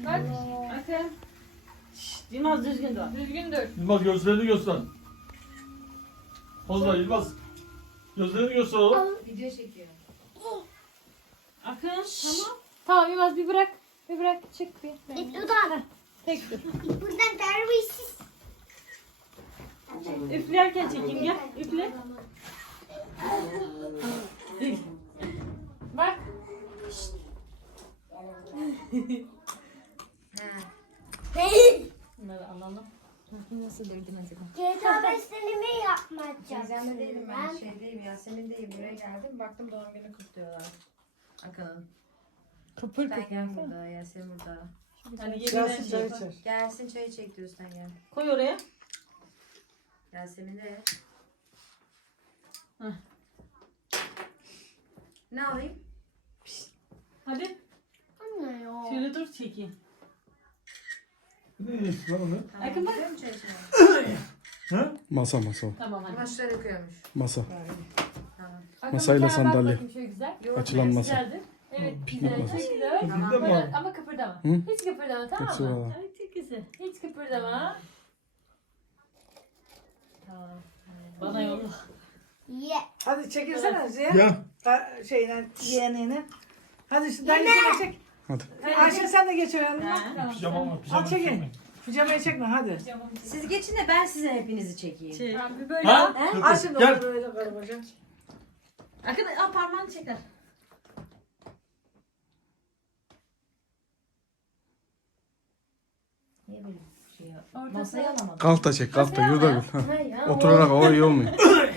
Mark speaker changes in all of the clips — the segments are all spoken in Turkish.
Speaker 1: Bak. Bakın.
Speaker 2: Yılmaz düzgün dur.
Speaker 1: Düzgün dur.
Speaker 3: Yılmaz gözlerini göster. Fazla Yılmaz. Gözlerini göster oğlum.
Speaker 1: Video çekiyor.
Speaker 2: Akın tamam.
Speaker 1: Tamam Yılmaz bir bırak. Bir bırak çık bir.
Speaker 4: Buradan.
Speaker 1: Tek dur.
Speaker 4: Buradan terbiyesiz.
Speaker 2: Üflerken çekeyim gel. Üfle.
Speaker 1: Bak.
Speaker 2: Bunları alalım.
Speaker 1: Nasıl durdun acaba?
Speaker 4: GTA beslenimi yapmayacağım.
Speaker 5: Teyzemde değilim ben, şeydeyim, Yasemin'deyim. Buraya geldim, baktım doğum günü kutluyorlar. Akın'ın.
Speaker 1: Kıpır
Speaker 5: Sen gel
Speaker 1: kıpır.
Speaker 5: burada, Yasemin burada.
Speaker 2: Hani yeniden
Speaker 6: Gelsin
Speaker 2: şey
Speaker 6: çay
Speaker 2: yap.
Speaker 6: içer.
Speaker 5: Gelsin çayı çek diyor sen gel.
Speaker 2: Koy oraya.
Speaker 5: Yasemin de.
Speaker 2: Heh.
Speaker 5: Ne alayım?
Speaker 2: Hadi.
Speaker 4: Anne ya.
Speaker 2: Şöyle dur çekeyim.
Speaker 3: Ne yiyorsun lan onu?
Speaker 5: Tamam,
Speaker 2: Akın bak.
Speaker 5: gidiyor mu çay içmeye?
Speaker 3: He?
Speaker 6: Masa masa.
Speaker 2: Tamam hadi.
Speaker 5: Bulaşıklar yıkıyormuş.
Speaker 6: Masa.
Speaker 5: Tamam.
Speaker 1: Akın
Speaker 6: Masayla
Speaker 1: bir tane bak
Speaker 6: sandalye.
Speaker 1: bakayım şöyle güzel.
Speaker 5: Yoğurt
Speaker 6: Açılan
Speaker 5: ver.
Speaker 6: masa.
Speaker 1: Güzeldir. Evet.
Speaker 6: Piknik
Speaker 1: Çok
Speaker 6: masası.
Speaker 1: güzel.
Speaker 5: Tamam.
Speaker 3: Bildin mi abi?
Speaker 1: Ama kıpırdama.
Speaker 6: Hı?
Speaker 1: Hiç kıpırdama tamam
Speaker 6: Hepsi
Speaker 1: mı?
Speaker 6: var.
Speaker 2: Ay çok güzel.
Speaker 1: Hiç kıpırdama.
Speaker 5: Tamam.
Speaker 2: Bana yolla.
Speaker 4: Ye.
Speaker 6: Hadi çekilsene Ziya.
Speaker 3: Gel.
Speaker 6: Şeyle yeğenini. Hadi şu dayısına çek.
Speaker 7: Hadi.
Speaker 6: Ayşe sen de geç o yanına.
Speaker 2: Ha.
Speaker 3: Pijama var. Pijama
Speaker 6: Al çekin.
Speaker 3: çekme.
Speaker 6: Pijamayı çekme hadi.
Speaker 5: Siz geçin de ben size hepinizi çekeyim.
Speaker 2: Şey.
Speaker 1: Tamam bir böyle
Speaker 3: Ha?
Speaker 1: al.
Speaker 3: Yok,
Speaker 6: Al
Speaker 3: yok.
Speaker 6: şimdi
Speaker 3: Gel.
Speaker 6: onu böyle karabaca.
Speaker 2: Akın al parmağını çeker.
Speaker 5: Niye böyle bir şey yap?
Speaker 1: Ortası-
Speaker 5: Masayı alamadım.
Speaker 7: Kalk da çek, kalk da yurda bil. Ha.
Speaker 5: Hayır ya.
Speaker 7: Oturarak o iyi olmuyor.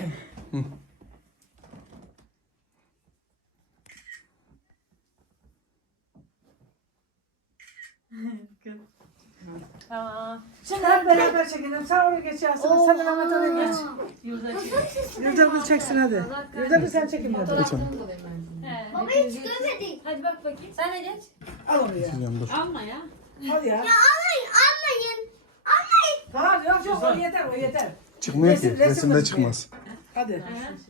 Speaker 1: Tamam.
Speaker 6: Şimdi hep beraber çekelim. Sen oraya geç Yasemin. Sen de Mehmet oraya geç.
Speaker 2: Yurda çek.
Speaker 6: Yurda bir çeksin hadi. Yurda bir sen çekin hadi.
Speaker 5: Fotoğraflarını da alayım ben size.
Speaker 1: He.
Speaker 4: Baba hiç görmedik.
Speaker 1: Hadi bak bakayım. Sen de geç.
Speaker 6: Al oraya.
Speaker 7: Sileceğim dur.
Speaker 2: Alma ya.
Speaker 6: Hadi ya.
Speaker 4: Almayın, almayın. Almayın.
Speaker 6: Tamam yok yok o yeter o yeter.
Speaker 7: Çıkmıyor
Speaker 6: Resim-
Speaker 7: ki.
Speaker 6: resim
Speaker 7: Resimde
Speaker 6: gözüküyor.
Speaker 7: çıkmaz.
Speaker 6: Hadi.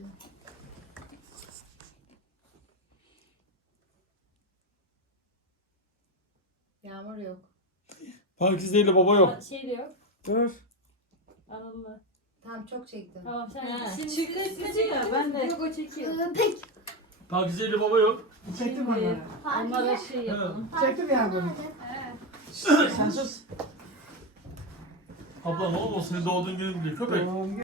Speaker 5: Yağmur yok.
Speaker 3: Pakize ile baba yok.
Speaker 1: Şey de yok.
Speaker 6: Dur.
Speaker 1: Anılma.
Speaker 5: Tamam çok çektim.
Speaker 1: Tamam sen
Speaker 2: Ha,
Speaker 1: şimdi
Speaker 2: çıktı istedi ya, ben de.
Speaker 1: Yok o çekiyor.
Speaker 4: Peki.
Speaker 3: Pakize ile baba yok.
Speaker 6: Çektim onları.
Speaker 2: Onlara şey yapalım.
Speaker 6: Çektim ya bunu. Sen sus.
Speaker 3: Abla ne oldu? Senin doğduğun günün değil köpek.
Speaker 6: Doğum